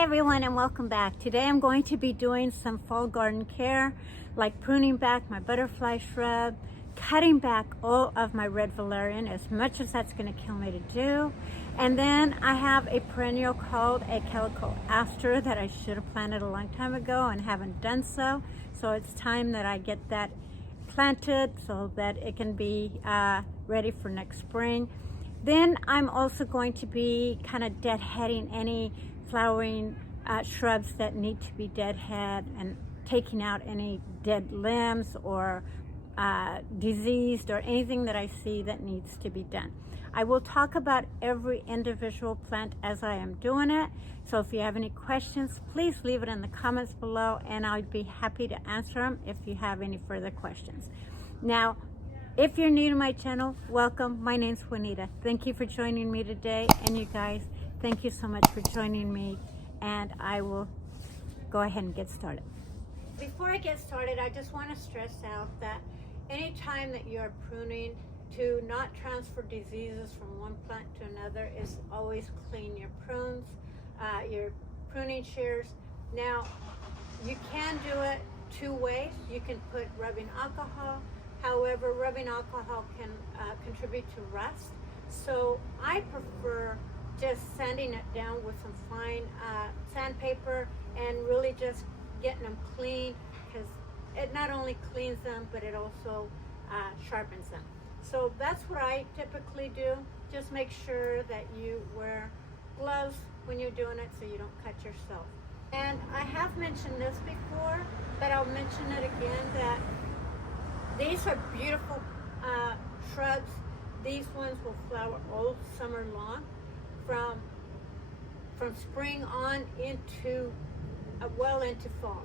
Hi everyone and welcome back. Today I'm going to be doing some fall garden care, like pruning back my butterfly shrub, cutting back all of my red valerian, as much as that's going to kill me to do. And then I have a perennial called a calico aster that I should have planted a long time ago and haven't done so. So it's time that I get that planted so that it can be ready for next spring. Then I'm also going to be kind of deadheading any flowering shrubs that need to be deadhead and taking out any dead limbs or diseased or anything that I see that needs to be done. I will talk about every individual plant as I am doing it. So if you have any questions, please leave it in the comments below and I'll be happy to answer them if you have any further questions. Now, if you're new to my channel, welcome. My name's Juanita. Thank you for joining me today. And you guys, thank you so much for joining me. And I will go ahead and get started. Before I get started, I just want to stress out that anytime that you're pruning, to not transfer diseases from one plant to another is always clean your prunes, your pruning shears. Now, you can do it two ways. You can put rubbing alcohol. However, rubbing alcohol can contribute to rust. So I prefer just sanding it down with some fine sandpaper and really just getting them clean, because it not only cleans them, but it also sharpens them. So that's what I typically do. Just make sure that you wear gloves when you're doing it so you don't cut yourself. And I have mentioned this before, but I'll mention it again, that these are beautiful shrubs. These ones will flower all summer long, from spring on into well into fall.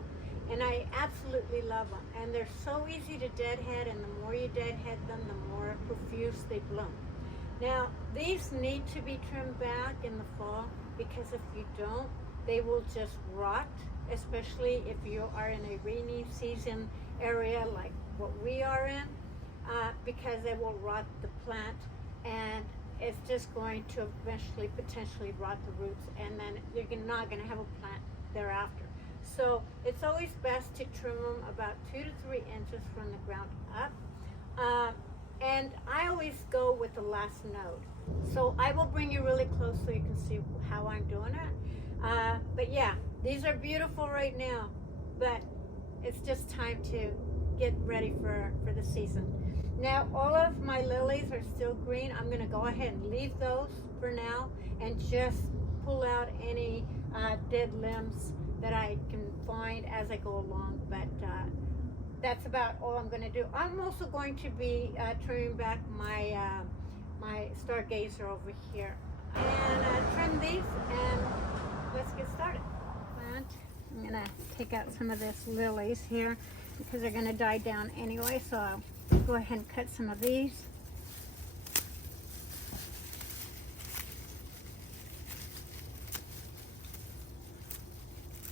And I absolutely love them. And they're so easy to deadhead, and the more you deadhead them, the more profuse they bloom. Now, these need to be trimmed back in the fall, because if you don't, they will just rot, especially if you are in a rainy season area like what we are in, because they will rot the plant, and it's just going to eventually potentially rot the roots, and then you're not going to have a plant thereafter. So it's always best to trim them about 2 to 3 inches from the ground up. And I always go with the last node. So I will bring you really close so you can see how I'm doing it. But yeah, these are beautiful right now, but it's just time to get ready for the season. Now, all of my lilies are still green. I'm going to go ahead and leave those for now and just pull out any dead limbs that I can find as I go along. But that's about all I'm going to do. I'm also going to be trimming back my my stargazer over here, and trim these, and let's get started. I'm going to take out some of this lilies here because they're going to die down anyway, so I'll go ahead and cut some of these.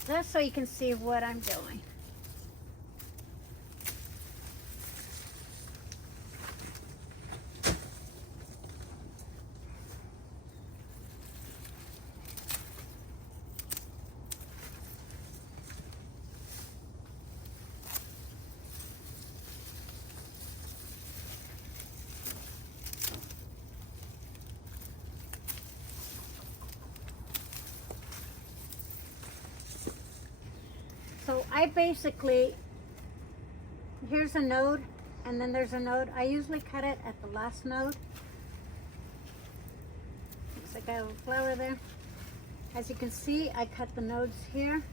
Just so you can see what I'm doing. So I basically, here's a node, and then there's a node. I usually cut it at the last node. Looks like I have a flower there. As you can see, I cut the nodes here.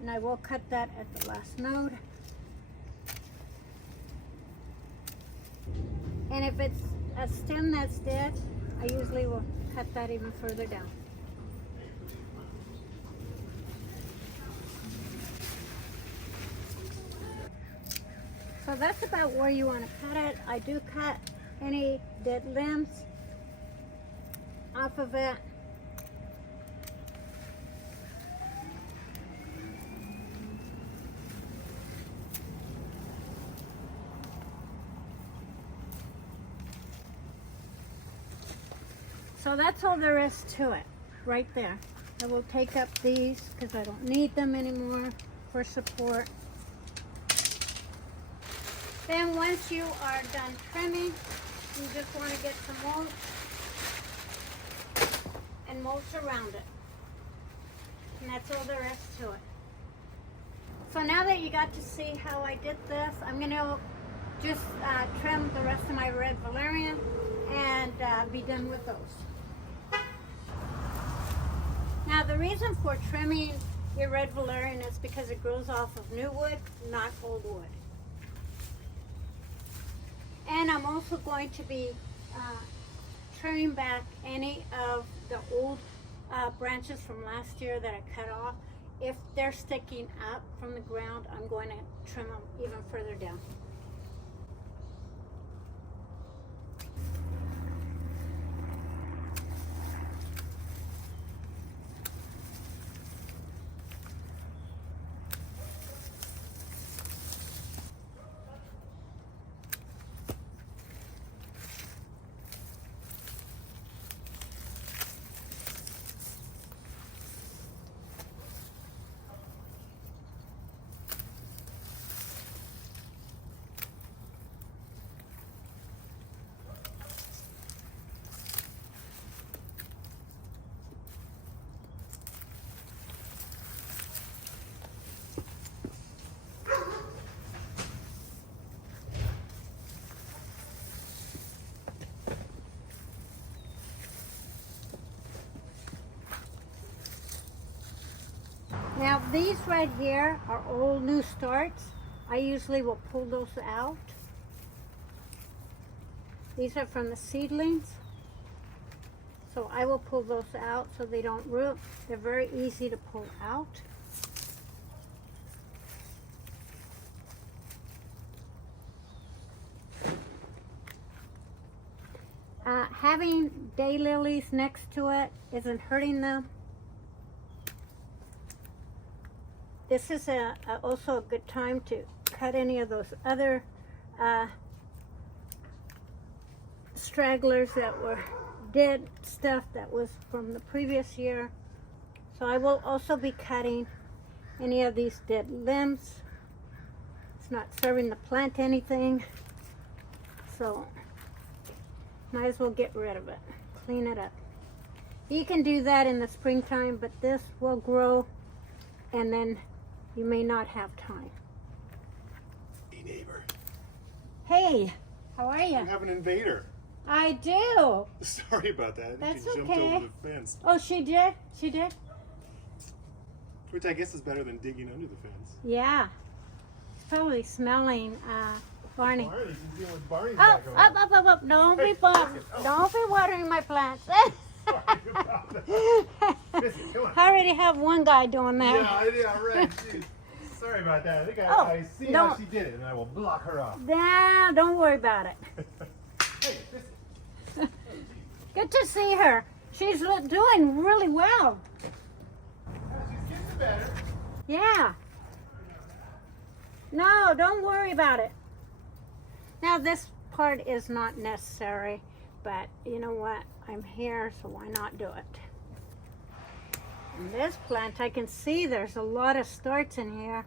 And I will cut that at the last node. And if it's a stem that's dead, I usually will cut that even further down. So that's about where you want to cut it. I do cut any dead limbs off of it. So that's all there is to it. right there. I will take up these because I don't need them anymore for support. Then once you are done trimming, you just want to get some mulch and mulch around it. And that's all there is to it. So now that you got to see how I did this, I'm going to just trim the rest of my red valerian and be done with those. Now the reason for trimming your red valerian is because it grows off of new wood, not old wood. And I'm also going to be trimming back any of the old branches from last year that I cut off. If they're sticking up from the ground, I'm going to trim them even further down. Now these right here are all new starts. I usually will pull those out. These are from the seedlings. So I will pull those out so they don't root. They're very easy to pull out. Having daylilies next to it isn't hurting them. This is also a good time to cut any of those other stragglers that were dead stuff that was from the previous year. So I will also be cutting any of these dead limbs. It's not serving the plant anything, so might as well get rid of it, clean it up. You can do that in the springtime, but this will grow and then you may not have time. Hey neighbor. Hey, how are you? You have an invader. I do. Sorry about that. That's she jumped okay. over the fence. Oh, she did? She did? Which I guess is better than digging under the fence. Yeah. It's probably smelling Barney. Barney, she's dealing with Barney's Up, back home. up. Don't be don't be watering my plants. Sorry about that. Listen, come on. I already have one guy doing that. Yeah, right. Jeez. Sorry about that. I think I see how she did it, and I will block her off. Nah, don't worry about it. Hey, listen. Good to see her. She's doing really well. She's getting better. Yeah. No, don't worry about it. Now this part is not necessary, but you know what? I'm here, so why not do it? And this plant, I can see there's a lot of starts in here.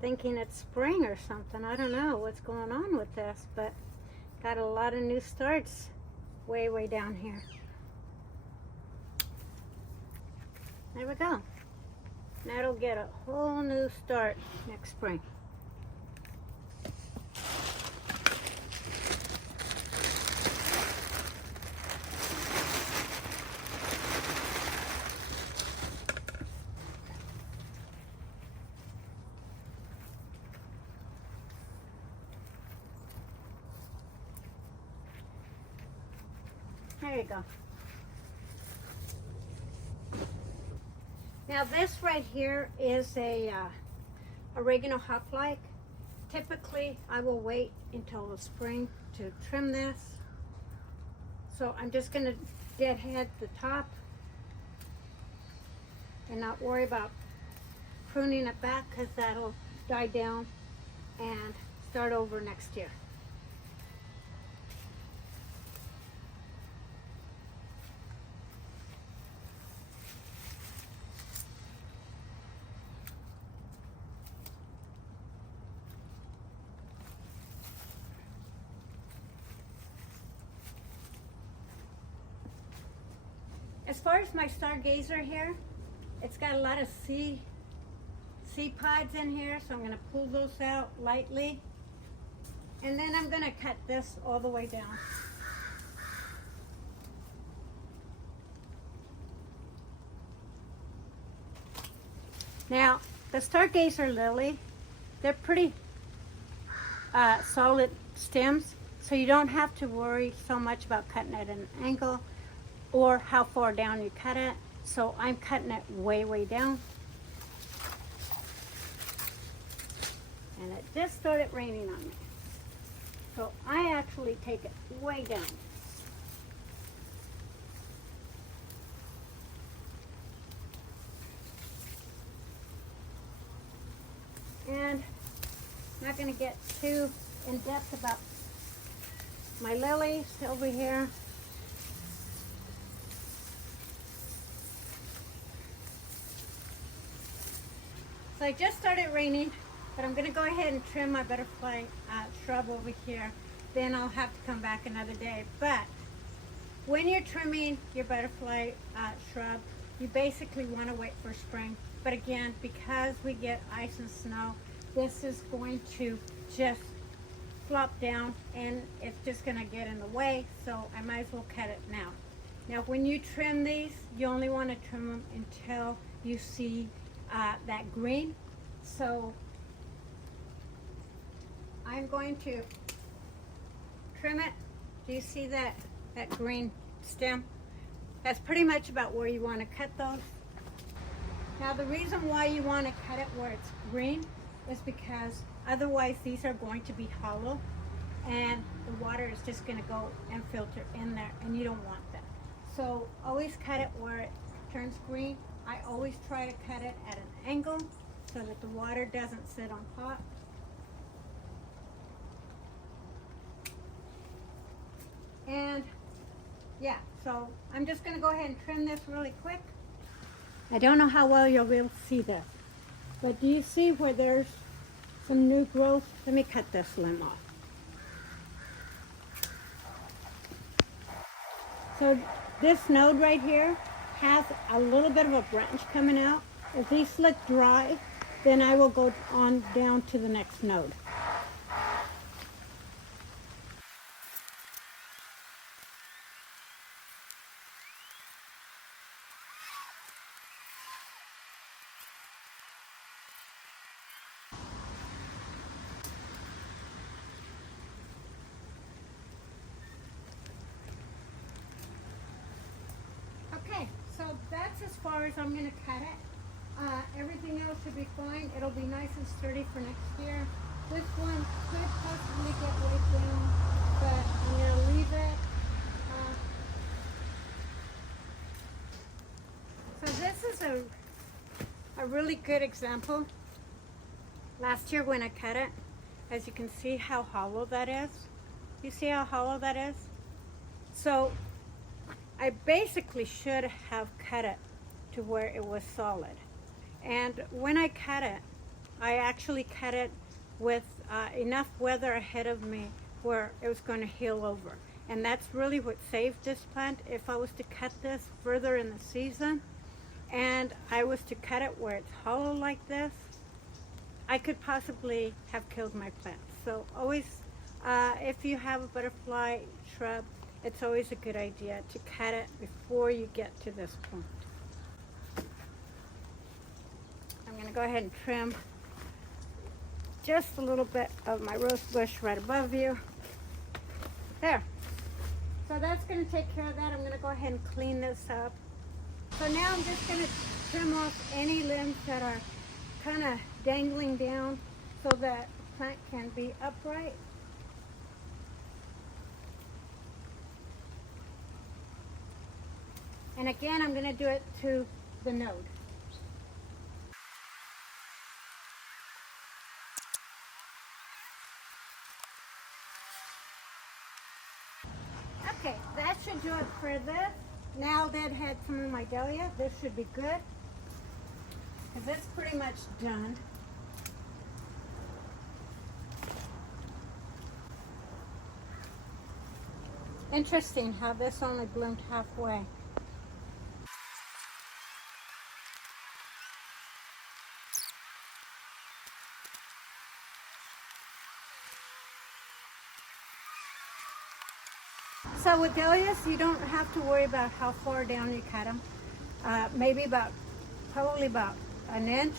Thinking it's spring or something. I don't know what's going on with this, but got a lot of new starts way down here. There we go. That'll get a whole new start next spring. There you go. Now this right here is a oregano hoplite. Typically I will wait until the spring to trim this. So I'm just going to deadhead the top and not worry about pruning it back because that'll die down and start over next year. As far as my stargazer here, it's got a lot of seed pods in here, so I'm going to pull those out lightly. And then I'm going to cut this all the way down. Now, the stargazer lily, they're pretty solid stems, so you don't have to worry so much about cutting it at an angle or how far down you cut it. So I'm cutting it way, way down. And it just started raining on me. So I actually take it way down. And I'm not going to get too in depth about my lilies over here. So I just started raining, but I'm going to go ahead and trim my butterfly shrub over here. Then I'll have to come back another day. But when you're trimming your butterfly shrub, you basically want to wait for spring. But again, because we get ice and snow, this is going to just flop down and it's just going to get in the way. So I might as well cut it now. Now when you trim these, you only want to trim them until you see that green. So I'm going to trim it. Do you see that green stem? That's pretty much about where you want to cut those. Now the reason why you want to cut it where it's green is because otherwise these are going to be hollow and the water is just going to go and filter in there, and you don't want that. So always cut it where it turns green. I always try to cut it at an angle so that the water doesn't sit on top. And yeah, so I'm just going to go ahead and trim this really quick. I don't know how well you'll be able to see this, but do you see where there's some new growth? Let me cut this limb off. So this node right here has a little bit of a branch coming out. If these look dry, then I will go on down to the next node. Okay, so that's as far as I'm going to cut it. Everything else should be fine. It'll be nice and sturdy for next year. This one could possibly get weighed down, but I'm going to leave it. So this is a really good example. Last year when I cut it, as you can see how hollow that is. You see how hollow that is? So I basically should have cut it to where it was solid. And when I cut it, I actually cut it with enough weather ahead of me where it was going to heal over. And that's really what saved this plant. If I was to cut this further in the season and I was to cut it where it's hollow like this, I could possibly have killed my plant. So always, if you have a butterfly shrub, it's always a good idea to cut it before you get to this point. I'm going to go ahead and trim just a little bit of my rose bush right above you. There. So that's going to take care of that. I'm going to go ahead and clean this up. So now I'm just going to trim off any limbs that are kind of dangling down so that the plant can be upright. And again, I'm going to do it to the node. Okay, that should do it for this. Now that had some of my dahlia, this should be good. Because it's pretty much done. Interesting how this only bloomed halfway. So with dahlias, you don't have to worry about how far down you cut them. Maybe probably about an inch,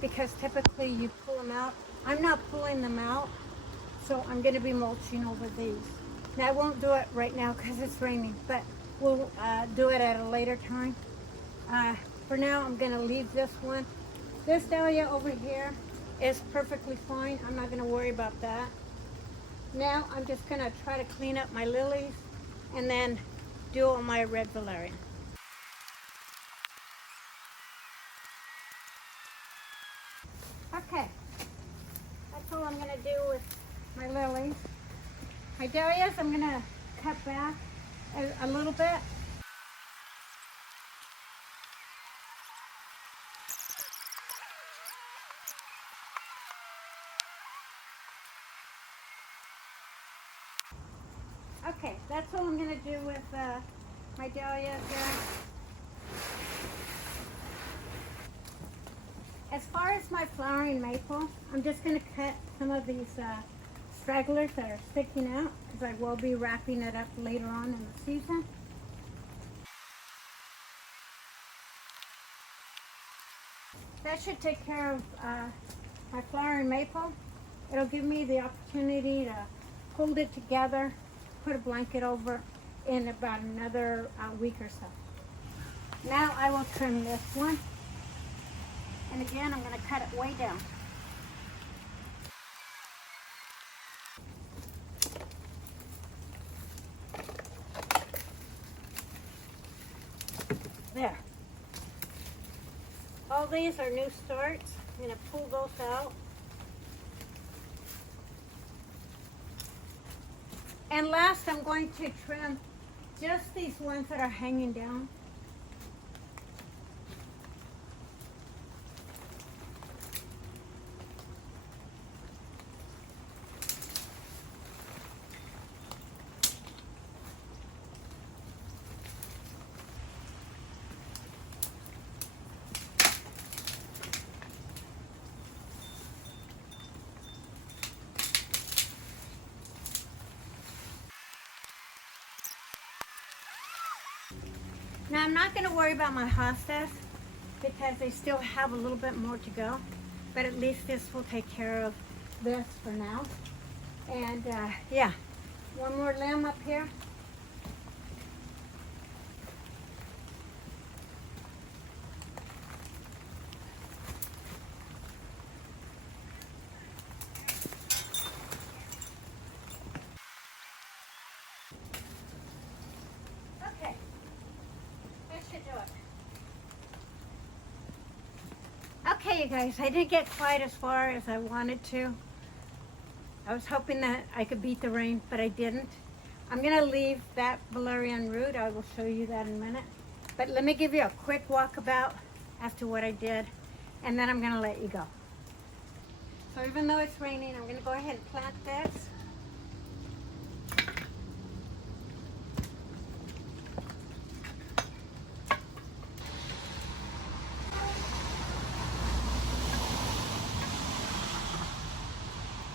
because typically you pull them out. I'm not pulling them out, so I'm going to be mulching over these. Now I won't do it right now because it's raining, but we'll do it at a later time. For now, I'm going to leave this one. This dahlia over here is perfectly fine. I'm not going to worry about that. Now I'm just going to try to clean up my lilies and then do all my red valerian. Okay, that's all I'm going to do with my lilies. My dahlias, I'm going to cut back a little bit. Okay, that's all I'm going to do with my dahlias there. As far as my flowering maple, I'm just going to cut some of these stragglers that are sticking out, because I will be wrapping it up later on in the season. That should take care of my flowering maple. It'll give me the opportunity to hold it together, put a blanket over in about another week or so. Now I will trim this one. And again, I'm going to cut it way down. There. All these are new starts. I'm going to pull those out. And last, I'm going to trim just these ones that are hanging down. Now I'm not going to worry about my hostas because they still have a little bit more to go, but at least this will take care of this for now. And yeah, one more limb up here. Okay, you guys, I didn't get quite as far as I wanted to. I was hoping that I could beat the rain, but I didn't. I'm going to leave that valerian root. I will show you that in a minute. But let me give you a quick walkabout as to what I did, and then I'm going to let you go. So even though it's raining, I'm going to go ahead and plant this.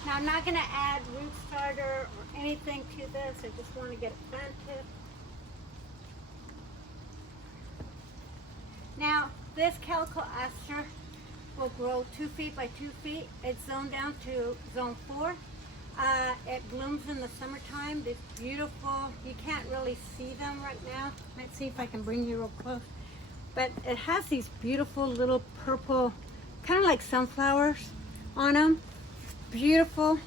Now I'm not going to add root starter or anything to this. I just want to get it planted. Now this calico aster will grow 2 feet by 2 feet. It's zoned down to zone 4. It blooms in the summertime. It's beautiful. You can't really see them right now. Let's see if I can bring you real close. But it has these beautiful little purple, kind of like sunflowers on them. Beautiful.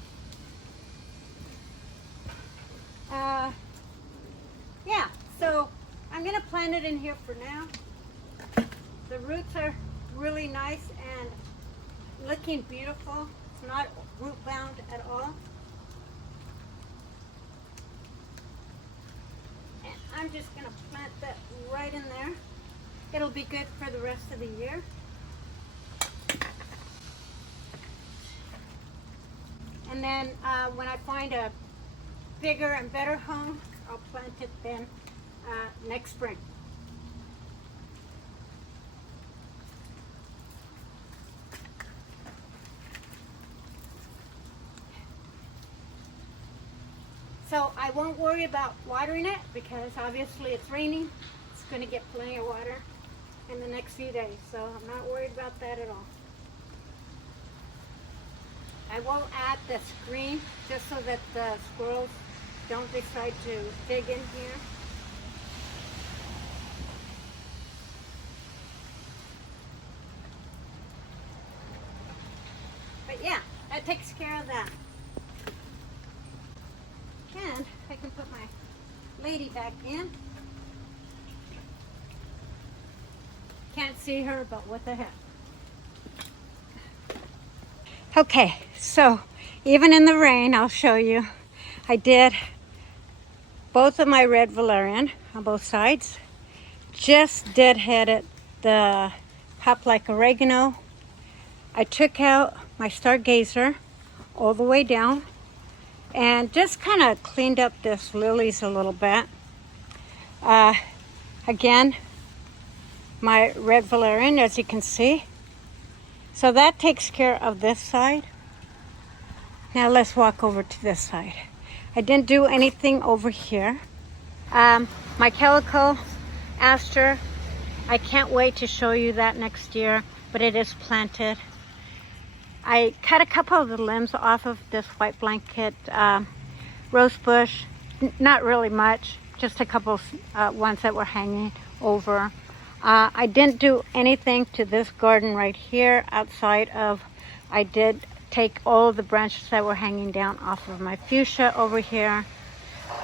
Yeah, so I'm going to plant it in here for now. The roots are really nice and looking beautiful. It's not root bound at all. And I'm just going to plant that right in there. It'll be good for the rest of the year. And then when I find a bigger and better home, I'll plant it then next spring. So I won't worry about watering it because obviously it's raining. It's going to get plenty of water in the next few days. So I'm not worried about that at all. I will add the screen just so that the squirrels don't decide to dig in here. But yeah, that takes care of that. And I can put my lady back in. Can't see her, but what the heck. Okay, so even in the rain, I'll show you, I did both of my red valerian on both sides. Just deadheaded the hop like oregano. I took out my stargazer all the way down and just kind of cleaned up this lilies a little bit. Again, my red valerian, as you can see. So that takes care of this side. Now let's walk over to this side. I didn't do anything over here. My calico aster, I can't wait to show you that next year, but it is planted. I cut a couple of the limbs off of this white blanket rose bush. Not really much, just a couple ones that were hanging over. I didn't do anything to this garden right here outside of, I did take all of the branches that were hanging down off of my fuchsia over here.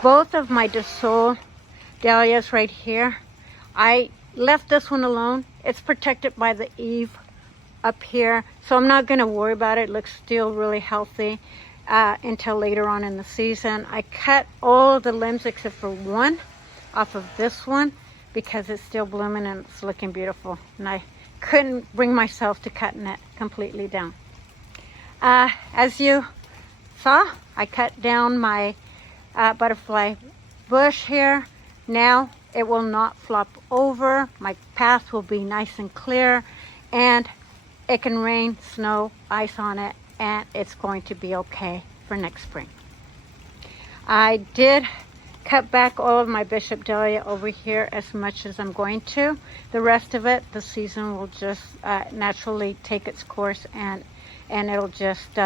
Both of my Dussault dahlias right here, I left this one alone. It's protected by the eave up here, so I'm not going to worry about it. It looks still really healthy until later on in the season. I cut all of the limbs except for one off of this one because it's still blooming and it's looking beautiful, and I couldn't bring myself to cutting it completely down. As you saw, I cut down my butterfly bush here. Now it will not flop over. My path will be nice and clear, and it can rain, snow, ice on it, and it's going to be okay for next spring. I did cut back all of my bishop dahlia over here as much as I'm going to. The rest of it, the season will just naturally take its course, and it'll just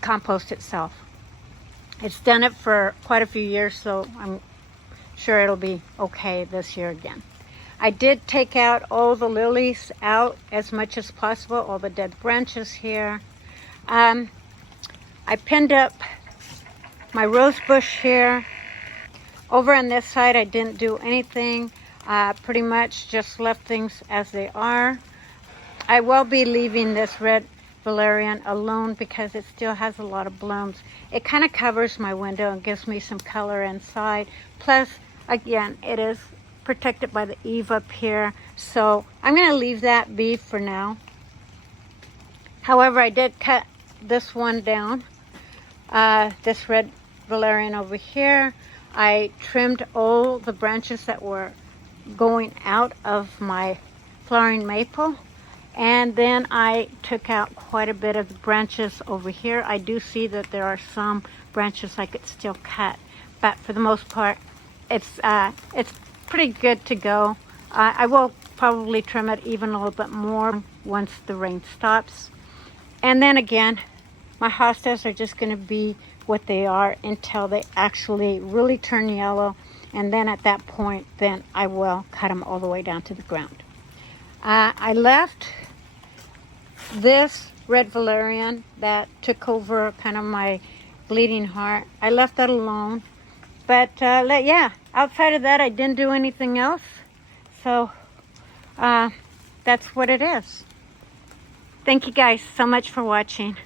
compost itself. It's done it for quite a few years, so I'm sure it'll be okay this year again. I did take out all the lilies out as much as possible, all the dead branches here. I pinned up my rose bush here. Over on this side, I didn't do anything. Pretty much just left things as they are. I will be leaving this red valerian alone because it still has a lot of blooms. It kind of covers my window and gives me some color inside. Plus, again, it is protected by the eave up here, so I'm going to leave that be for now. However, I did cut this one down, this red valerian over here. I trimmed all the branches that were going out of my flowering maple, and then I took out quite a bit of the branches over here. I do see that there are some branches I could still cut, but for the most part, it's pretty good to go. I will probably trim it even a little bit more once the rain stops. And then again, my hostas are just going to be what they are until they actually really turn yellow, and then at that point, then I will cut them all the way down to the ground. I left this red valerian that took over kind of my bleeding heart. I left that alone. But yeah, outside of that, I didn't do anything else. So that's what it is. Thank you guys so much for watching.